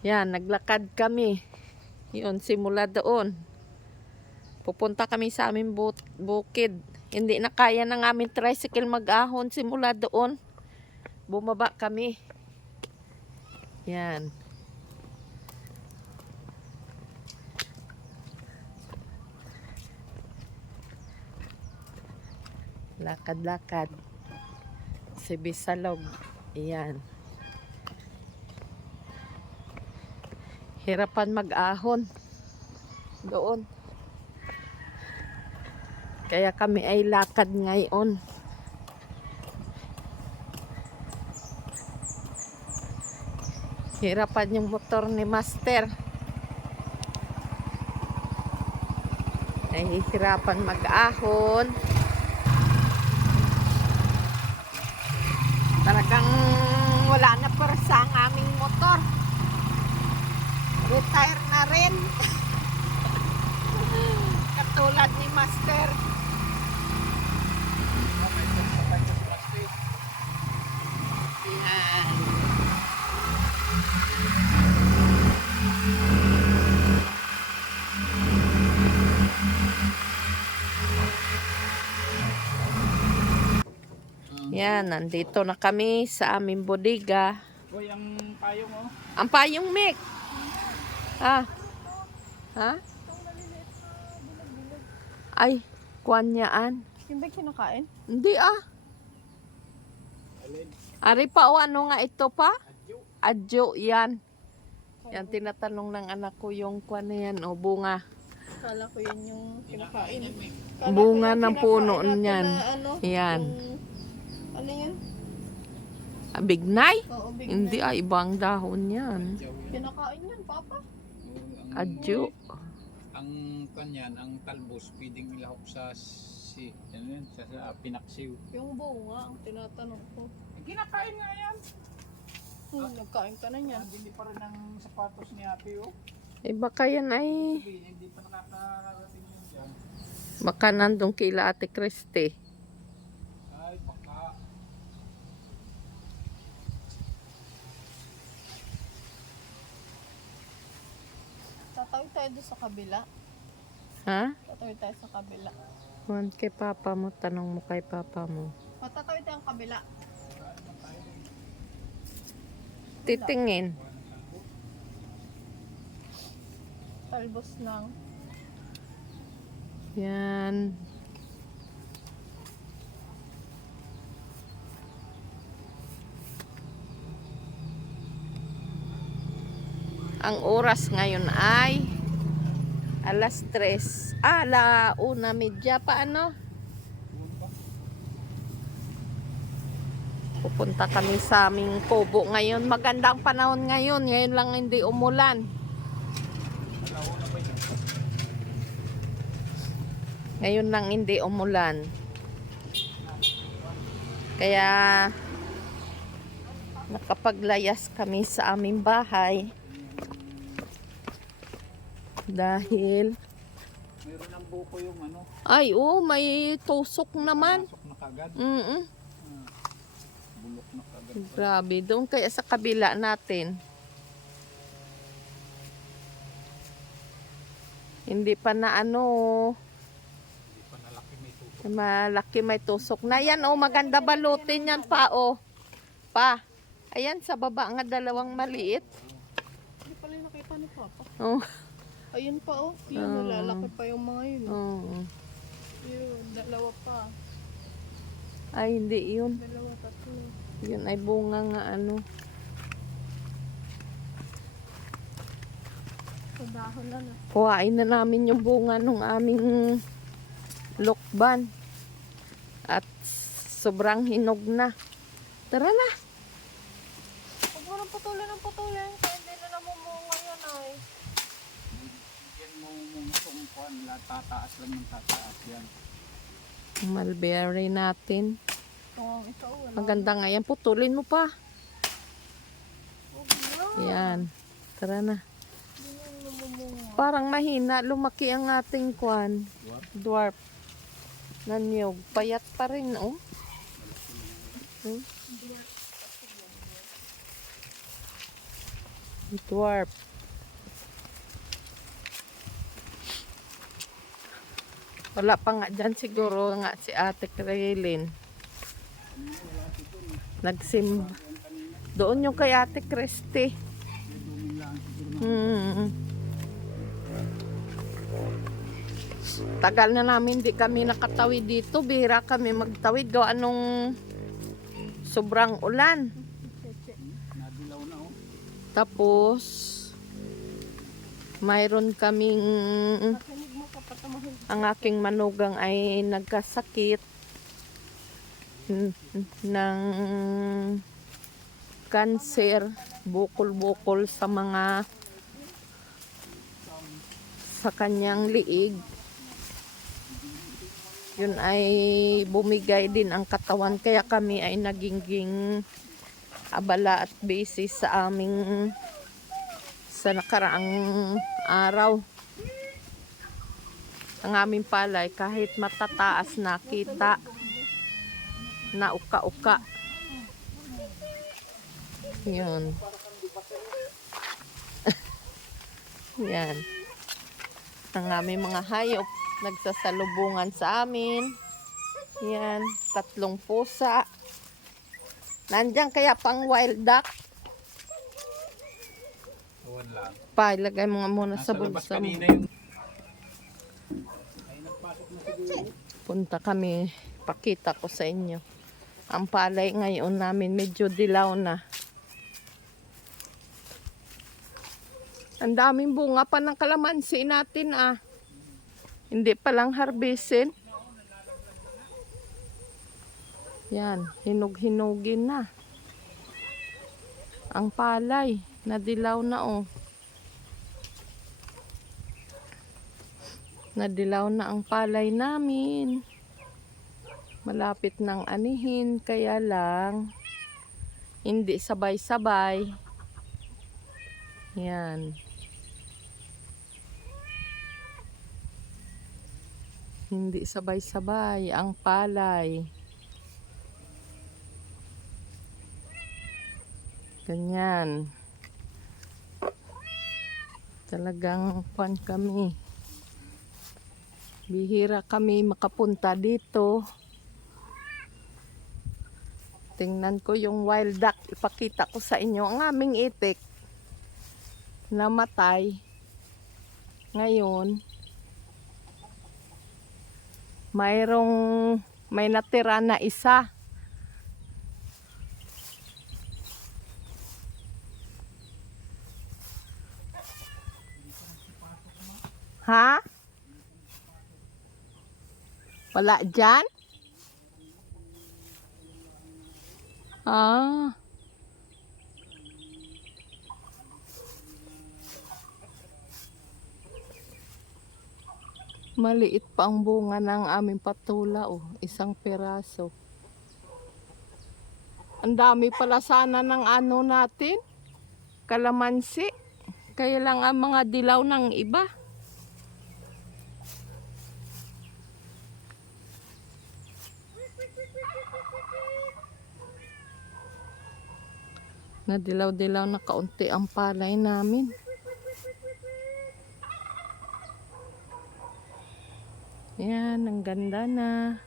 Yan, naglakad kami. Yun, simula doon. Pupunta kami sa aming bukid. Hindi na kaya ng aming tricycle mag-ahon simula doon. Bumaba kami. Yan. Lakad-lakad. Si Bisalog. Yan. Hirapan mag-ahon. Doon. Kaya kami ay lakad ngayon. Hirapan yung motor ni Master. Nahihirapan mag-ahon. Talagang wala na persa ang aming motor. Retire na rin. Katulad ni Master. Yan. Yan, nandito na kami sa aming bodega. Uy, ang payong oh. Ang payong, Mick. Ha? Ha? Ay, kuwan niyaan. Yung ba kinakain? Hindi ah. Alin? Ari pa o ano nga ito pa? Adyo. Adyo, yan. Yan, tinatanong ng anak ko yung kuwan na yan, o bunga. Kala ko yan yung kinakain. Bunga ng puno niyan. Ano, Yan. ano yan? Bignay? Oo, big Hindi na. ah, ibang dahon yan. Kinakain yan, Papa. Adyo. Ang kanyan, ang talbos, pwedeng ilahok sa ano yun, sa pinaksiw. Yung bunga, ang tinatanong ko. Kinakain nga yan. Nagkain ka na niyan. Hindi pa rin ang sapatos ni Happy oh. Eh baka yan ay, Hindi pa nakakarating yun dyan. baka nandun kila Ate Christy. Ay, baka. Tatawid tayo doon sa kabila. Ha? Tatawid tayo sa kabila. Kuwan kay Papa mo, tanong mo kay Papa mo. Matatawid tayo ang kabila. Titingin. Talbos ng Yan. Ang oras ngayon ay alas 3. La 1:30 pa ano? Pupunta kami sa aming kubo ngayon. Magandang panahon ngayon. Ngayon lang hindi umulan. Ngayon lang hindi umulan. Kaya nakapaglayas kami sa aming bahay. Dahil Mayroon ng buko yung ano, ay may tusok naman. pasok na kagad. Bulok na kagad. Grabe, doon kaya sa kabila natin. Hindi pa na ano, Hindi pa nalaki may tubo. malaki may tusok na yan. Maganda balutin yan pa Pa, ayan sa baba nga dalawang maliit. Hindi pala yung nakita ni Papa. Oh. Ayun pa oh. Yun, lalaki pa yung mga yun. Oh. Yun, dalawa pa. Ay, hindi yun. Dalawa, tatlo. Yun ay bunga nga ano. Sa dahon na na. Kuhain na namin yung bunga ng aming lokban. At sobrang hinog na. Tara na. Huwag mo nang putulin ng putulin. Kaya hindi na namumunga yan ay. Yan mo mong kuhan, tataas lang ng tataas yan. Mulberry natin. Oo, ito wala. Maganda nga yan. Putulin mo pa. Huwag na. Yan. Tara na. Hindi na namumunga. Parang mahina. Lumaki ang ating kwan. Dwarf. Nanyog. Payat pa rin, oh. Dwarf. Wala pa nga dyan siguro nga si Ate Kraylin. Nagsimba. Doon yung kay Ate Christy. Tagal na namin di kami nakatawid dito. Bihira kami magtawid. Gawa nung sobrang ulan. Nadilaw na oh. Tapos, mayroon kaming, ang aking manugang ay nagkasakit ng cancer, bukol-bukol sa kanyang liig. Yun ay bumigay din ang katawan, kaya kami ay naging abala at busy sa nakaraang araw. Ang aming palay kahit matataas nakita na uka-uka. Yun. Yan. Ang aming mga hayop nagsasalubungan sa amin. Yan. 3 pusa. Nandiyan kaya pang wild duck? Awan lang. Pa, ilagay mo nga muna sa Nasa labas bulsa mo. kanina yung... Ay, nagpasok na siguro. Punta kami, pakita ko sa inyo. Ang palay ngayon namin medyo dilaw na. Ang daming bunga pa ng kalamansi natin ah. Hindi pa lang harbisin. Yan, hinog-hinugin na. Ang palay, nadilaw na oh. Nadilaw na ang palay namin. Malapit ng anihin, kaya lang hindi sabay-sabay. Yan. Hindi sabay-sabay ang palay. Ganyan. Talagang pan kami. Bihira kami makapunta dito. Tingnan ko yung wild duck. Ipakita ko sa inyo. Ang aming itik namatay. Ngayon, may natira na isa. Ha? Wala dyan? Ah. Maliit pa ang bunga ng aming patula oh, 1 piraso. Ang dami pala sana ng ano natin, kalamansi. Kaya lang ang mga dilaw ng iba. Nadilaw-dilaw na kaunti ang palay namin. Yan, ang ganda na.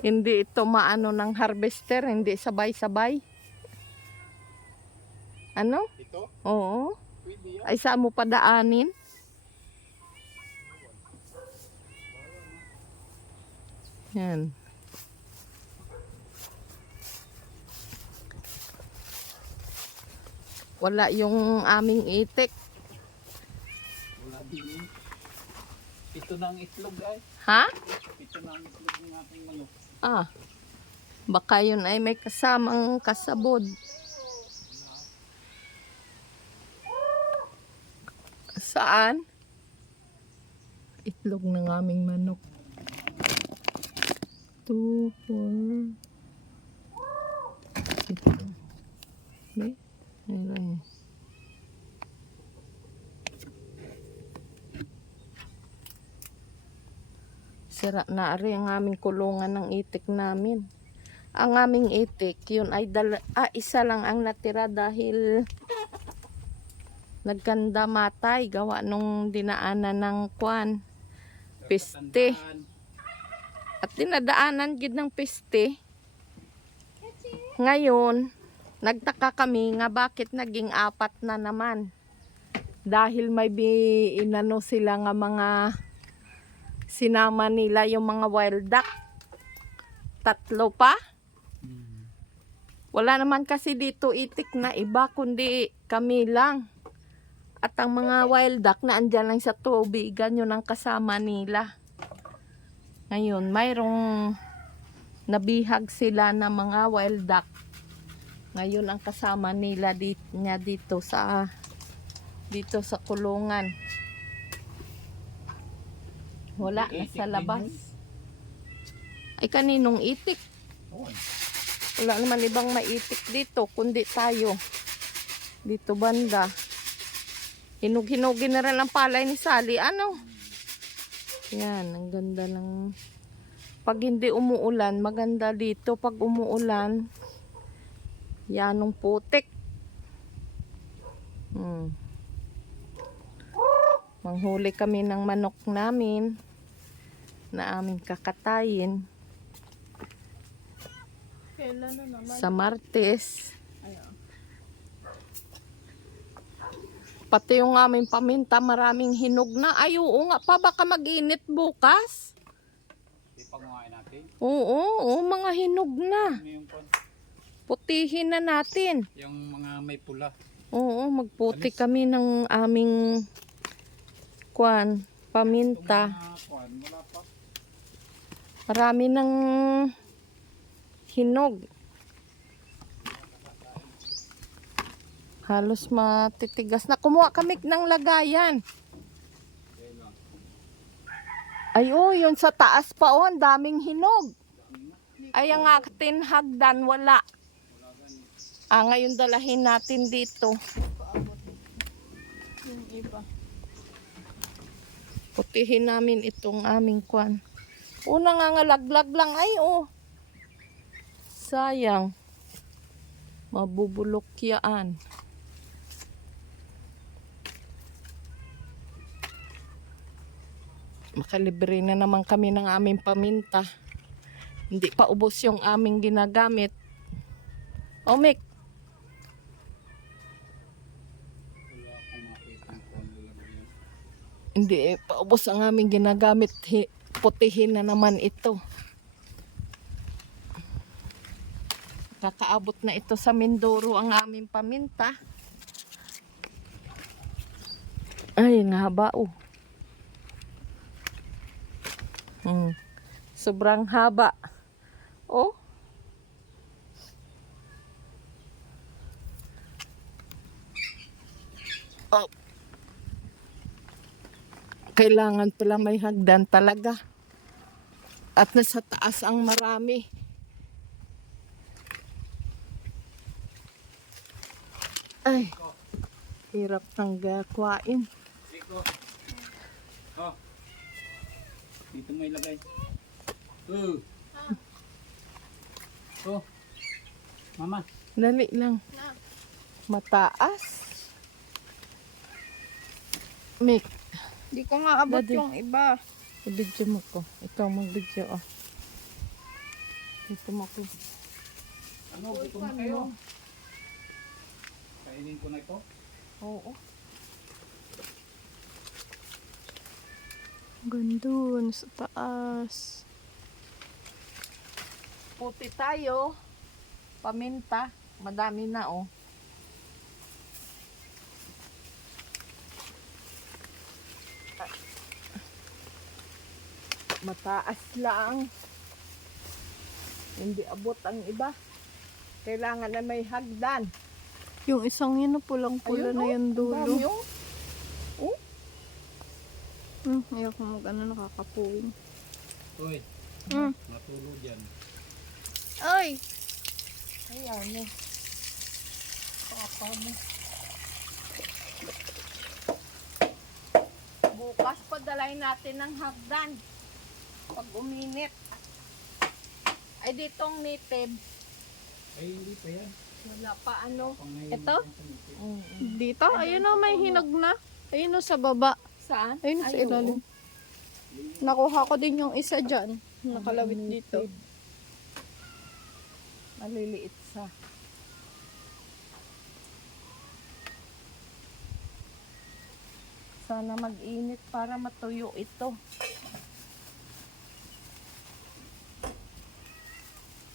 Hindi ito maano ng harvester, hindi sabay-sabay. Ano? Ito? Oo. Pwede yan. Ay, saan mo padaanin? Yan. Wala yung aming itik. Wala din. Ito na ang itlog ay. Ha? Ito na ang itlog ng aking manok. Ah. Baka yun ay may kasamang kasabod. Saan? Itlog ng aming manok. 2, 4. Ito. Okay. Ayan. Sira na rin ang aming kulungan ng itik namin. Ang aming itik, yun ay isa lang ang natira dahil nagkanda matay. Gawa nung dinaanan ng kwan. Piste. Katandaan. At dinadaanan gid ng piste. Ngayon, nagtaka kami nga bakit naging 4 na naman. Dahil may inano sila nga mga sinama nila yung mga wild duck. 3 pa. Wala naman kasi dito itik na iba kundi kami lang. At ang mga wild duck na andyan lang sa tubigan yun ang kasama nila. Ngayon, mayroong nabihag sila na mga wild duck. Ngayon ang kasama nila dito sa kulungan. Wala na sa labas. Ay kaninong itik? Oy. Wala naman ibang maitik dito kundi tayo. Dito banda. Hinug-hinugin na rin ang palay ni Sally. Ano? Yan, ang ganda ng... Pag hindi umuulan, maganda dito. Pag umuulan, yanong putik. Manghuli kami ng manok namin na aming kakatayin Kailan na naman? sa Martes. Pati yung aming paminta, maraming hinog na. Ay, oo nga pa, baka mag-init bukas. Ipanguhain natin. Oo, mga hinog na. Ano yung kwan? Putihin na natin. Yung mga may pula. Oo, magputi kami ng aming paminta. Mga kwan, wala pa. Marami ng hinog. Halos matitigas na. Kumuha kami ng lagayan. Ay, oh, yun sa taas pa, oh, ang daming hinog. Ay, ang ating hagdan, wala. Ngayon dalahin natin dito. Yung iba. Putihin namin itong aming kwan. Una nga laglag lang, ay, oh. Sayang. Mabubulok yan. Makalibre na naman kami ng aming paminta. Hindi pa ubos yung aming ginagamit. O, Mick. Wala akong makita ng kwan lalagyan. Hindi pa ubos ang aming ginagamit. Putihin na naman ito. Kakaabot na ito sa Mindoro ang aming paminta. Ay, ang haba, oh. Sobrang haba. Oh. Oh. Kailangan pala may hagdan talaga. At nasa taas ang marami. Ay. Hirap ng gakwain. Siko. Oh. Dito mo ilagay. Oh. Mama. Dali lang. Na. Mataas. Mick, Di ko nga abot Daddy. yung iba. i-video mo ko. Ikaw mag-video, ah. Ito mo ko. Ano? Gutom na kayo. Kainin ko na ito. Oo. Gandun sa taas. Puti tayo. Paminta. Madami na, oh. Mataas lang. Hindi abot ang iba. Kailangan na may hagdan. Yung isang yun, pulang-pula Ayun, na oh. yung Ang dulo. dami, oh. Ayoko nakakapuwing. Uy. Mm. Matulog yan. Ay! Ayan, eh. Papa mo. Bukas padalay natin ng hagdan. Pag uminit. Ay, ditong native. Ay, hindi pa yan. Wala pa ano. Pang ngayon Ito? yan sa nipid. Dito? Ayun o, may hinog na. Ayun o, sa baba. Saan? Ayun sa Ay, ilalim. oo. Nakuha ko din yung isa dyan. Nakalawit dito. Maliliit sa. Sana mag-init para matuyo ito.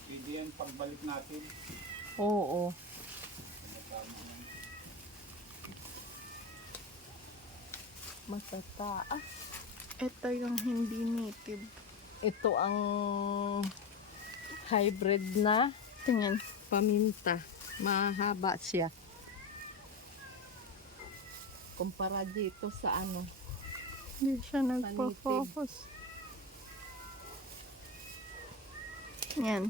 Pwede yan pagbalik natin. Oo. Tama yan. Matataas. Ito yung hindi native. Ito ang hybrid na Tingnan. paminta. Mahaba siya. Kumpara dito sa ano. Hindi siya nagpa-focus. Yan.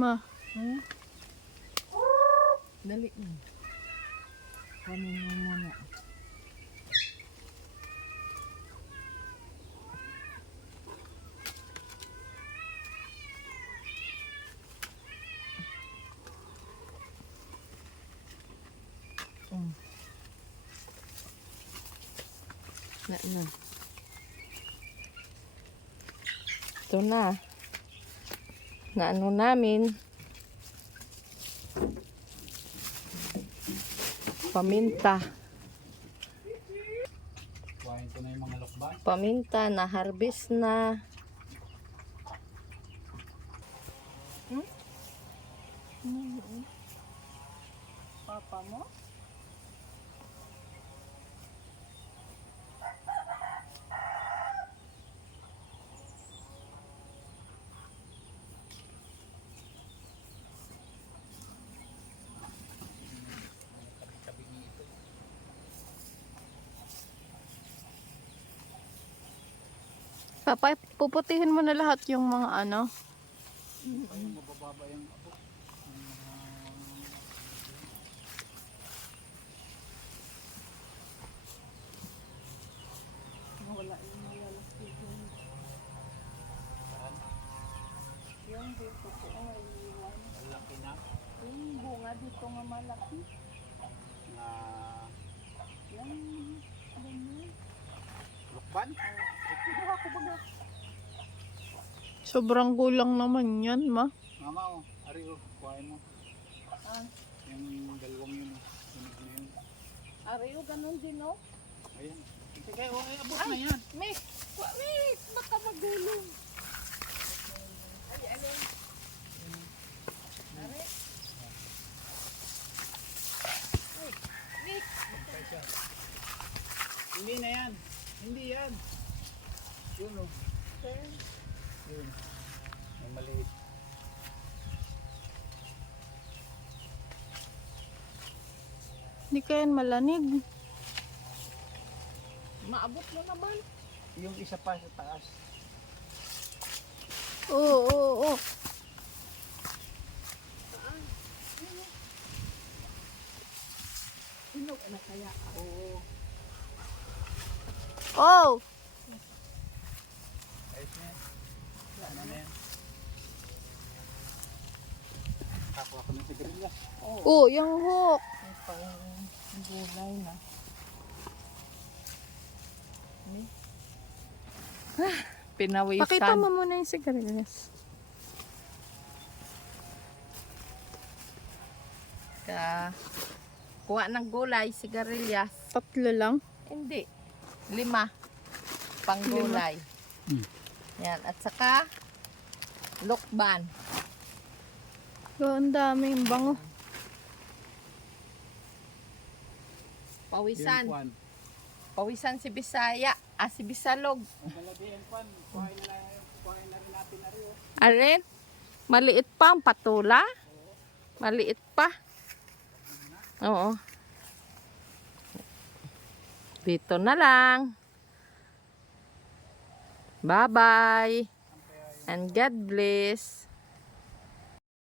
Ma, Hmm? Dali mo. Kanin mo muna. Na. Ito na. Na ano namin. Paminta. Kuhain ko na yung mga lokban. Paminta na harvest na. Papa mo? Papa, puputihin mo na lahat yung mga ano. Ay, mabababa yung abo. Wala yung malalastig yun. Yung dito ko ay iwan. Ang laki na. Yung bunga dito nga malaki. Na Yan. Ganyan. lokban. Kinuha ko baga. Sobrang gulang naman yan, ma. Mama, ari kuhain mo. Ah, Yung dalawang yun. Sunog na yun. Ariyo, ganun din, no? Ayan. Sige, okay, abot na yan. Mick! Mick! Baka magulong. Ay, alin? Ari? Mick! Hindi na yan. Hindi yan. Yun o. Mick! Yun. Yung maliit. Hindi kaya yan malanig. Maabot mo naman. Yung isa pa sa taas. Oo, oo, oo. Hinog na kaya. Oo. Oh! Ayos na yan. Ano na yan? Kakuha ko ng sigarilyas. Oo, yung hook. May pang gulay na. Pinawisan. Pakita mo muna yung sigarilyas. Kuha ng gulay, sigarilyas. 3 lang. Hindi. 5. Panggulay. Yan. At saka, lokban. Oo, ang dami. Ang bango. Pawisan. Kwan. Pawisan si Bisaya. Si Bisalog. Ang kaladi yan, Kwan. Kuhain na rin natin na rin. Aren, maliit pa ang patula. Maliit pa. Oo. Dito na lang. Bye-bye. And God bless.